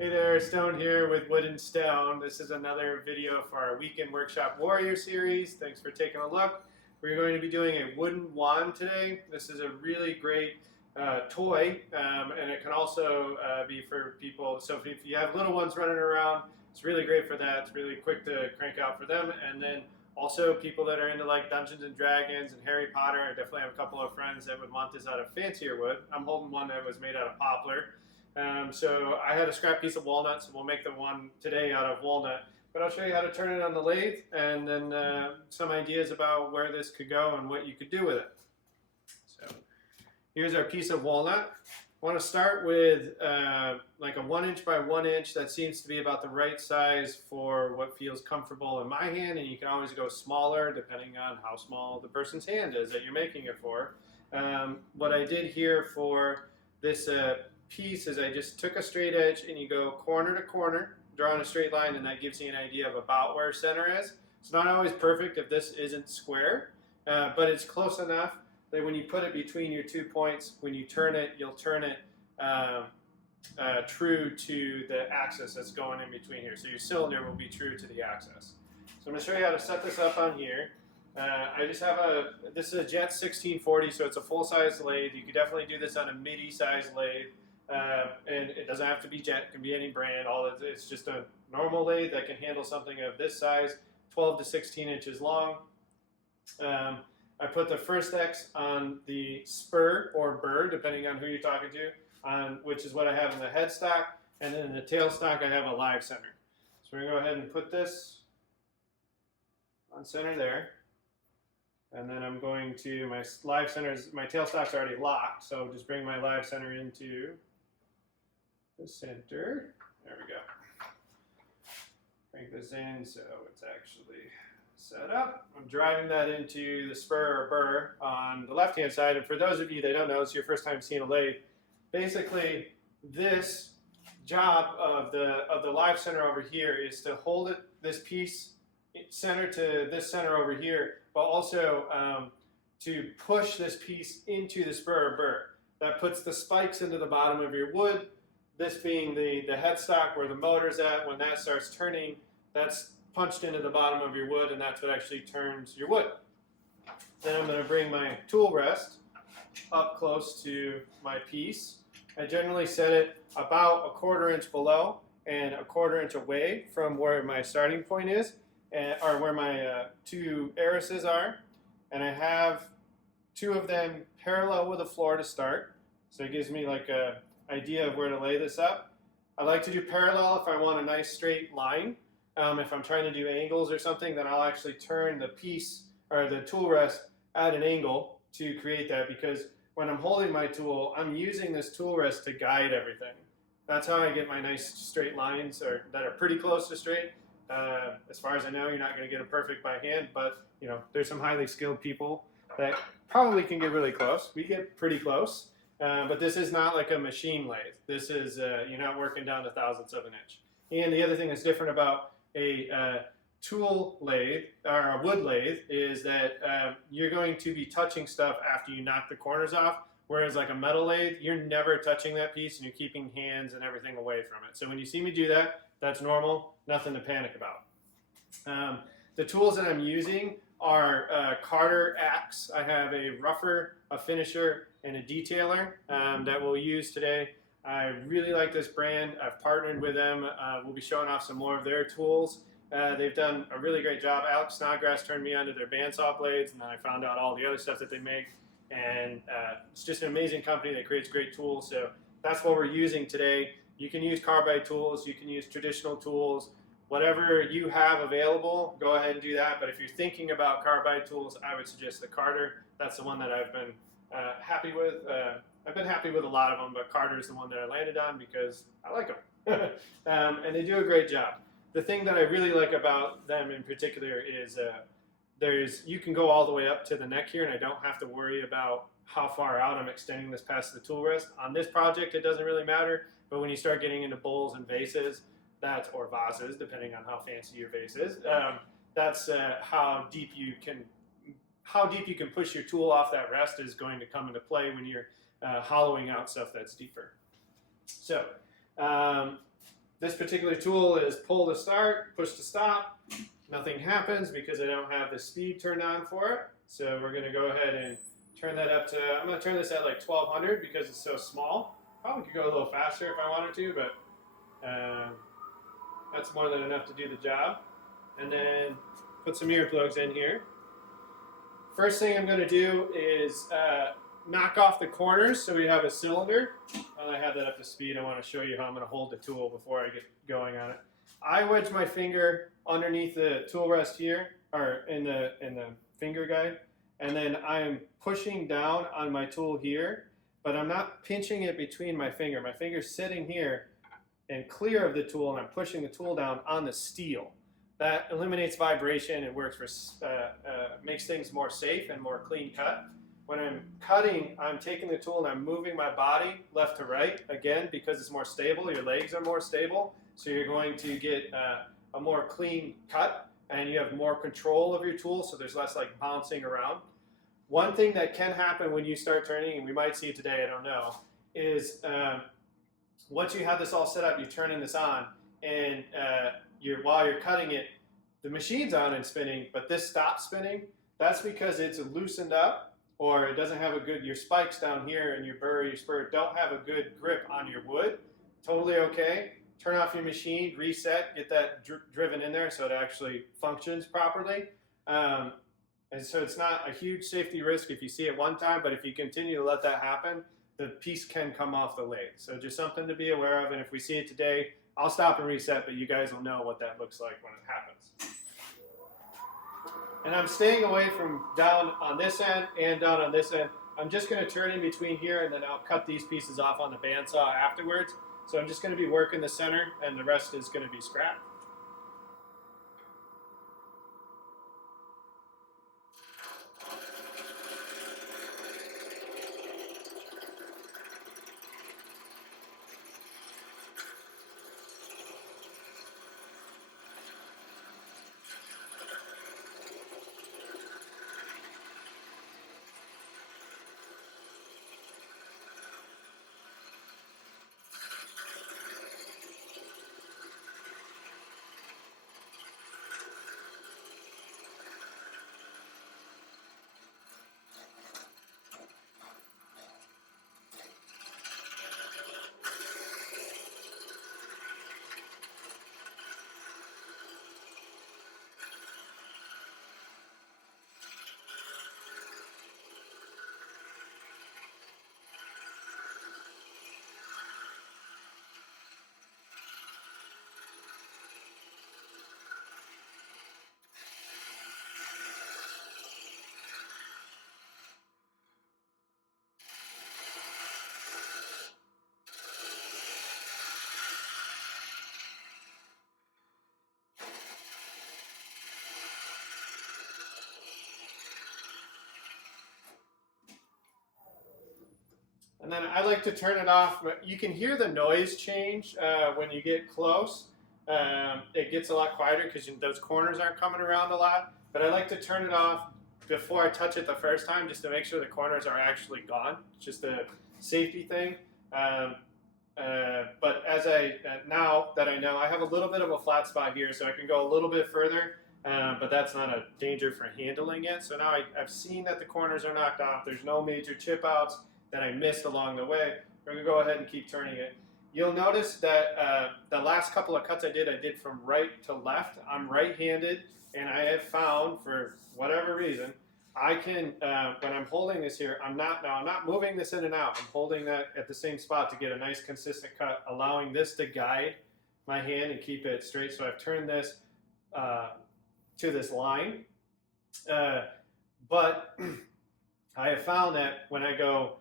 Hey there, Stone here with Wood and Stone. This is another video for our Weekend Workshop Warrior series. Thanks for taking a look. We're going to be doing a wooden wand today. This is a really great toy, and it can also be for people. So if you have little ones running around, it's really great for that. It's really quick to crank out for them. And then also people that are into like Dungeons and Dragons and Harry Potter. I definitely have a couple of friends that would want this out of fancier wood. I'm holding one that was made out of poplar. So I had a scrap piece of walnut, so we'll make the one today out of walnut. But I'll show you how to turn it on the lathe, and then some ideas about where this could go and what you could do with it. So here's our piece of walnut. I want to start with like a 1 inch by 1 inch. That seems to be about the right size for what feels comfortable in my hand, and you can always go smaller depending on how small the person's hand is that you're making it for. What I did here for this piece is I just took a straight edge and you go corner to corner, drawing a straight line, and that gives you an idea of about where center is. It's not always perfect if this isn't square, but it's close enough that when you put it between your 2 points, when you turn it, you'll turn it true to the axis that's going in between here. So your cylinder will be true to the axis. So I'm going to show you how to set this up on here. I just have this is a Jet 1640, so it's a full-size lathe. You could definitely do this on a midi-size lathe. And it doesn't have to be Jet, it can be any brand. It's just a normal lathe that can handle something of this size, 12 to 16 inches long. I put the first X on the spur or burr, depending on who you're talking to, which is what I have in the headstock, and then in the tailstock I have a live center. So we're going to go ahead and put this on center there. And then I'm going to, my live center, my tailstock's already locked, so just bring my live center into the center. There we go. Crank this in so it's actually set up. I'm driving that into the spur or burr on the left hand side. And for those of you that don't know, it's your first time seeing a lathe. Basically, this job of the live center over here is to hold it, this piece center to this center over here, but also to push this piece into the spur or burr. That puts the spikes into the bottom of your wood. This being the headstock where the motor's at. When that starts turning, that's punched into the bottom of your wood, and that's what actually turns your wood. Then I'm going to bring my tool rest up close to my piece. I generally set it about 1/4 inch below and 1/4 inch away from where my starting point is, or where my two arises are. And I have 2 of them parallel with the floor to start. So it gives me like a idea of where to lay this up. I like to do parallel if I want a nice straight line. If I'm trying to do angles or something, then I'll actually turn the piece or the tool rest at an angle to create that, because when I'm holding my tool, I'm using this tool rest to guide everything. That's how I get my nice straight lines that are pretty close to straight. As far as I know, you're not going to get it perfect by hand, but you know, there's some highly skilled people that probably can get really close. We get pretty close. But this is not like a machine lathe. This is, you're not working down to thousandths of an inch. And the other thing that's different about a tool lathe, or a wood lathe, is that you're going to be touching stuff after you knock the corners off, whereas like a metal lathe, you're never touching that piece and you're keeping hands and everything away from it. So when you see me do that, that's normal, nothing to panic about. The tools that I'm using are Carter axe. I have a rougher, a finisher, and a detailer that we'll use today. I really like this brand. I've partnered with them. We'll be showing off some more of their tools. They've done a really great job. Alex Snodgrass turned me onto their bandsaw blades, and then I found out all the other stuff that they make. And it's just an amazing company that creates great tools. So that's what we're using today. You can use carbide tools. You can use traditional tools. Whatever you have available, go ahead and do that. But if you're thinking about carbide tools, I would suggest the Carter. That's the one that I've been happy with. I've been happy with a lot of them, but Carter is the one that I landed on because I like them. And they do a great job. The thing that I really like about them in particular is you can go all the way up to the neck here, and I don't have to worry about how far out I'm extending this past the tool rest. On this project, it doesn't really matter, but when you start getting into bowls and vases, or vases, depending on how fancy your vase is, that's how deep you can push your tool off that rest is going to come into play when you're hollowing out stuff that's deeper. So This particular tool is pull to start, push to stop. Nothing happens because I don't have the speed turned on for it. So we're going to go ahead and turn that up to, I'm going to turn this at like 1200 because it's so small. Probably could go a little faster if I wanted to, but that's more than enough to do the job. And then put some earplugs in here. First thing I'm going to do is knock off the corners so we have a cylinder. While I have that up to speed, I want to show you how I'm going to hold the tool before I get going on it. I wedge my finger underneath the tool rest here, or in the finger guide, and then I'm pushing down on my tool here, but I'm not pinching it between my finger. My finger's sitting here and clear of the tool, and I'm pushing the tool down on the steel. That eliminates vibration and works for makes things more safe and more clean cut. When I'm cutting, I'm taking the tool and I'm moving my body left to right. Again, because it's more stable, your legs are more stable, so you're going to get a more clean cut, and you have more control of your tool, so there's less like bouncing around. One thing that can happen when you start turning, and we might see it today, I don't know, is once you have this all set up, you're turning this on, and while you're cutting it, the machine's on and spinning, but this stops spinning. That's because it's loosened up, or it doesn't have a good, your spikes down here and your burr, your spur don't have a good grip on your wood. Totally okay. Turn off your machine, reset, get that driven in there so it actually functions properly. And so it's not a huge safety risk if you see it one time, but if you continue to let that happen, the piece can come off the lathe. So just something to be aware of, and if we see it today, I'll stop and reset, but you guys will know what that looks like when it happens. And I'm staying away from down on this end and down on this end. I'm just going to turn in between here, and then I'll cut these pieces off on the bandsaw afterwards. So I'm just going to be working the center, and the rest is going to be scrap. And then I like to turn it off. You can hear the noise change when you get close. It gets a lot quieter because those corners aren't coming around a lot. But I like to turn it off before I touch it the first time, just to make sure the corners are actually gone. It's just a safety thing. But now that I know, I have a little bit of a flat spot here, so I can go a little bit further. But that's not a danger for handling it. So now I've seen that the corners are knocked off. There's no major chip outs that I missed along the way. We're going to go ahead and keep turning it. You'll notice that the last couple of cuts I did from right to left. I'm right-handed, and I have found, for whatever reason, I can, when I'm holding this here, I'm not moving this in and out. I'm holding that at the same spot to get a nice consistent cut, allowing this to guide my hand and keep it straight. So I've turned this to this line. But I have found that when I go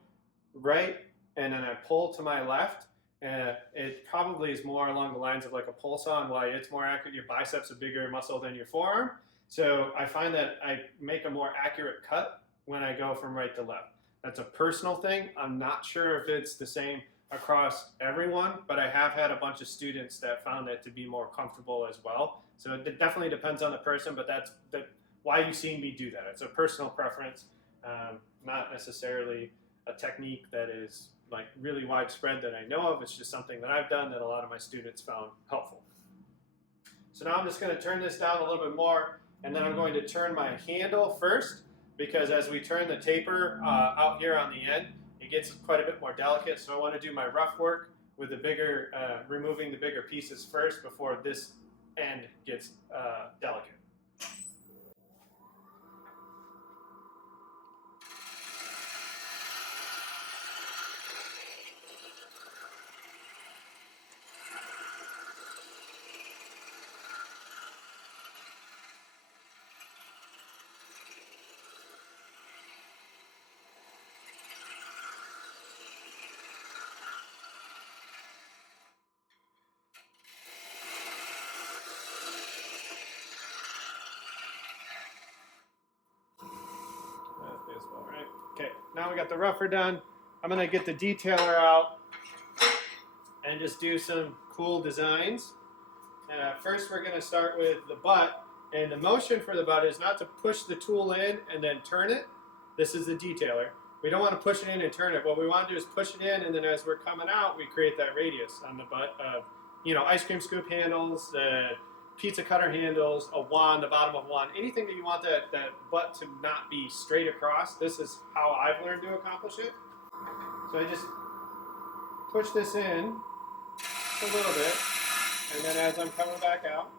right and then I pull to my left, it probably is more along the lines of like a pull saw, and why it's more accurate. Your biceps are bigger muscle than your forearm. So I find that I make a more accurate cut when I go from right to left. That's a personal thing. I'm not sure if it's the same across everyone, but I have had a bunch of students that found it to be more comfortable as well. So it definitely depends on the person, but that's why you see me do that. It's a personal preference, not necessarily a technique that is like really widespread that I know of. It's just something that I've done that a lot of my students found helpful. So now I'm just going to turn this down a little bit more, and then I'm going to turn my handle first, because as we turn the taper out here on the end, it gets quite a bit more delicate. So I want to do my rough work with the bigger, removing the bigger pieces first before this end gets delicate. Right. Okay, now we got the rougher done. I'm going to get the detailer out and just do some cool designs. First, we're going to start with the butt, and the motion for the butt is not to push the tool in and then turn it. This is the detailer. We don't want to push it in and turn it. What we want to do is push it in, and then as we're coming out, we create that radius on the butt of, you know, ice cream scoop handles, pizza cutter handles, a wand, the bottom of a wand, anything that you want that butt to not be straight across. This is how I've learned to accomplish it. So I just push this in a little bit, and then as I'm coming back out,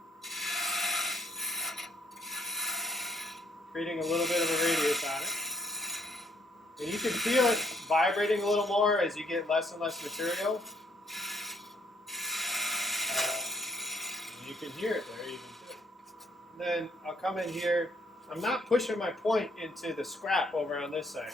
creating a little bit of a radius on it. And you can feel it vibrating a little more as you get less and less material. You can hear it there even too. And then I'll come in here. I'm not pushing my point into the scrap over on this side.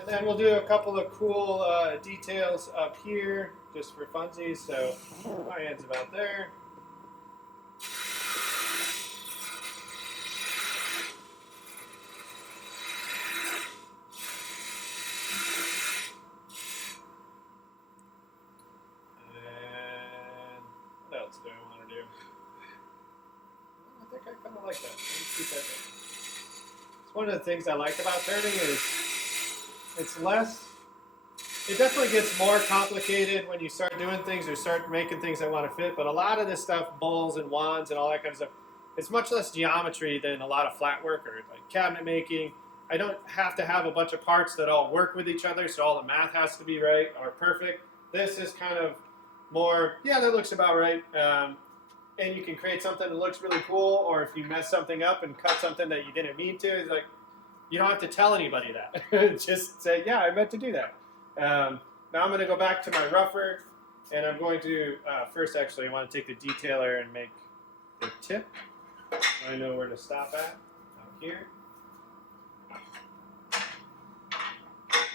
And then we'll do a couple of cool details up here, just for funsies. So my hand's about there. And what else do I want to do? I think I kind of like that. Let's keep that there. It's one of the things I like about turning is it's less, it definitely gets more complicated when you start doing things or start making things that want to fit, but a lot of this stuff, bowls and wands and all that kind of stuff, it's much less geometry than a lot of flat work or like cabinet making. I don't have to have a bunch of parts that all work with each other, so all the math has to be right or perfect. This is kind of more, yeah, that looks about right. And you can create something that looks really cool, or if you mess something up and cut something that you didn't mean to, it's like, you don't have to tell anybody that. Just say, yeah, I meant to do that. Now I'm going to go back to my rougher, and I'm going to, first actually I want to take the detailer and make the tip. So I know where to stop at, out here.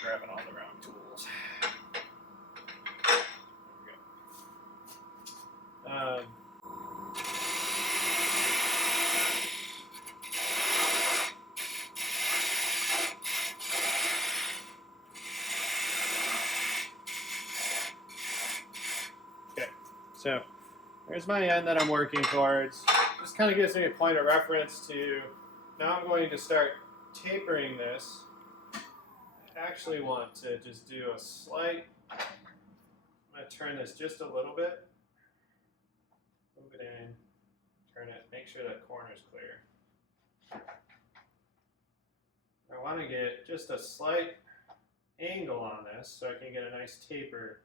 Grabbing all the round tools. There we go. So there's my end that I'm working towards. This kind of gives me a point of reference to, now I'm going to start tapering this. I actually want to just do a slight, I'm going to turn this just a little bit. Move it in, turn it, make sure that corner is clear. I want to get just a slight angle on this so I can get a nice taper.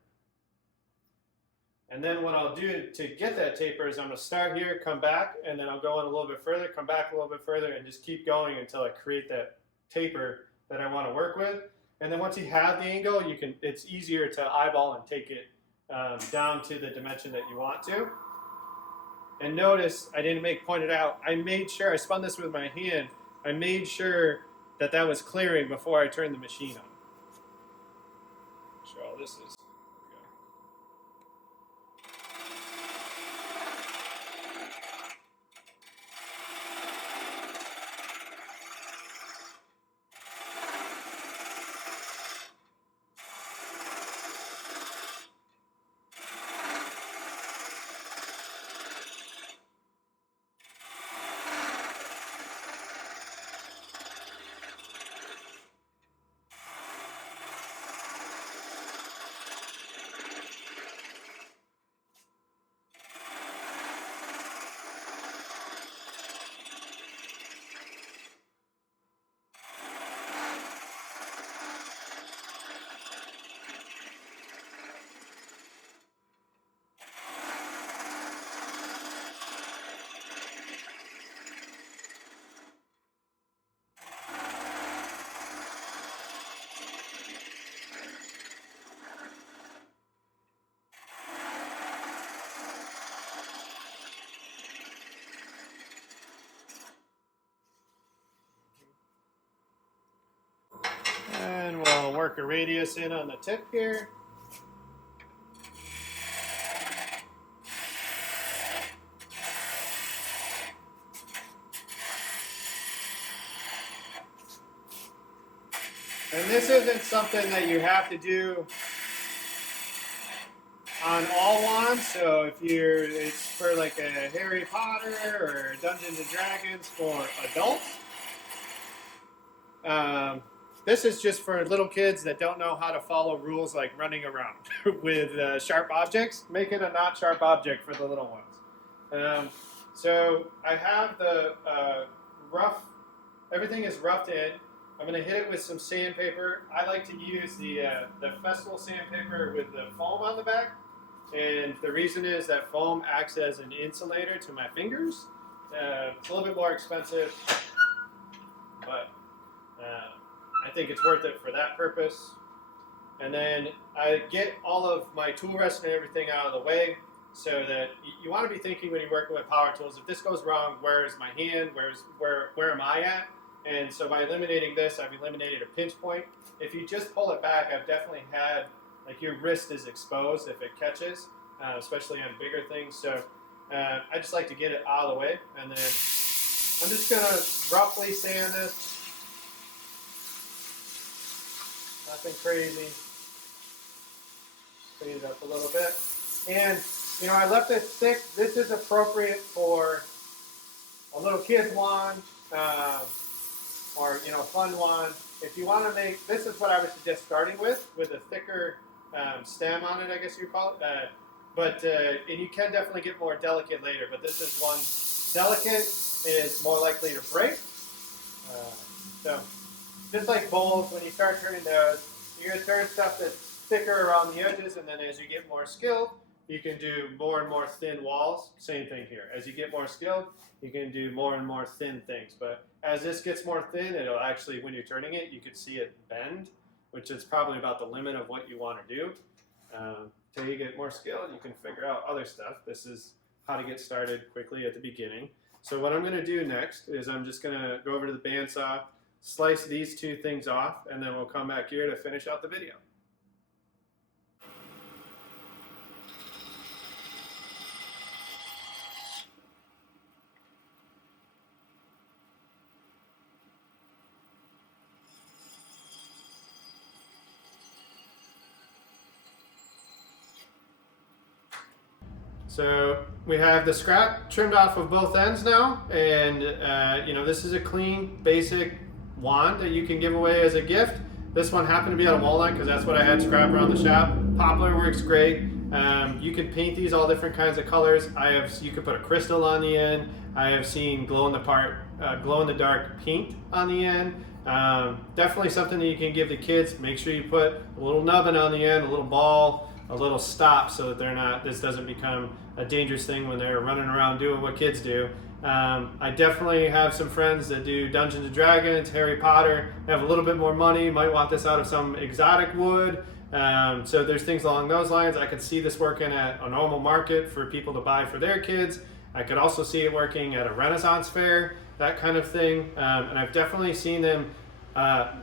And then what I'll do to get that taper is I'm going to start here, come back, and then I'll go in a little bit further, come back a little bit further, and just keep going until I create that taper that I want to work with. And then once you have the angle, you can, it's easier to eyeball and take it down to the dimension that you want to. And notice, I didn't point it out, I made sure, I spun this with my hand, I made sure that that was clearing before I turned the machine on. Make sure all this is. mark a radius in on the tip here. And this isn't something that you have to do on all wands, so if it's for like a Harry Potter or Dungeons and Dragons for adults. This is just for little kids that don't know how to follow rules like running around with sharp objects. Make it a not sharp object for the little ones. So I have the everything is roughed in. I'm going to hit it with some sandpaper. I like to use the festival sandpaper with the foam on the back. And the reason is that foam acts as an insulator to my fingers. It's a little bit more expensive, but I think it's worth it for that purpose. And then I get all of my tool rest and everything out of the way so that you want to be thinking when you're working with power tools, if this goes wrong, where is my hand? Where am I at? And so by eliminating this, I've eliminated a pinch point. If you just pull it back, I've definitely had, like your wrist is exposed if it catches, especially on bigger things. So I just like to get it out of the way. And then I'm just going to roughly sand this. Nothing crazy. Clean it up a little bit. And, you know, I left it thick. This is appropriate for a little kid's wand. Or, you know, fun wand. If you want to make, this is what I would suggest starting with a thicker stem on it, I guess you call it. And you can definitely get more delicate later, but this is one delicate is more likely to break. So, just like bowls, when you start turning those, you're going to turn stuff that's thicker around the edges, and then as you get more skilled, you can do more and more thin walls. Same thing here. As you get more skilled, you can do more and more thin things. But as this gets more thin, it'll actually, when you're turning it, you can see it bend, which is probably about the limit of what you want to do. Till you get more skilled, you can figure out other stuff. This is how to get started quickly at the beginning. So what I'm going to do next is I'm just going to go over to the bandsaw, slice these two things off, and then we'll come back here to finish out the video. So we have the scrap trimmed off of both ends now, and you know, this is a clean, basic wand that you can give away as a gift. This one happened to be out of walnut because that's what I had scrap around the shop. Poplar works great. You can paint these all different kinds of colors. You could put a crystal on the end. I have seen glow in the dark paint on the end. Definitely something that you can give the kids. Make sure you put a little nubbin on the end, a little ball, a little stop, so that this doesn't become a dangerous thing when they're running around doing what kids do. I definitely have some friends that do Dungeons and Dragons, Harry Potter, have a little bit more money, might want this out of some exotic wood. So there's things along those lines. I could see this working at a normal market for people to buy for their kids. I could also see it working at a Renaissance fair, that kind of thing. And I've definitely seen them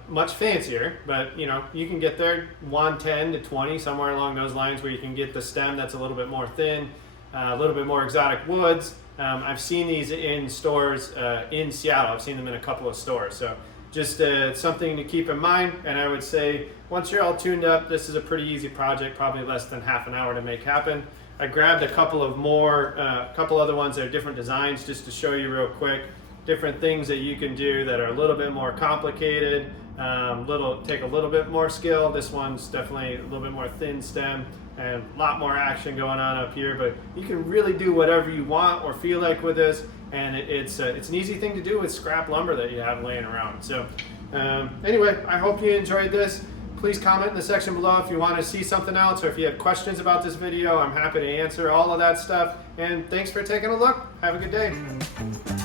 much fancier, but you know, you can get there 110 to 20, somewhere along those lines, where you can get the stem that's a little bit more thin, a little bit more exotic woods. I've seen these in stores in Seattle. I've seen them in a couple of stores. So just something to keep in mind. And I would say once you're all tuned up, this is a pretty easy project, probably less than half an hour to make happen. I grabbed a couple other ones that are different designs just to show you real quick. Different things that you can do that are a little bit more complicated, take a little bit more skill. This one's definitely a little bit more thin stem and a lot more action going on up here, but you can really do whatever you want or feel like with this, and it's an easy thing to do with scrap lumber that you have laying around. So anyway, I hope you enjoyed this. Please comment in the section below if you want to see something else, or if you have questions about this video. I'm happy to answer all of that stuff, and thanks for taking a look. Have a good day.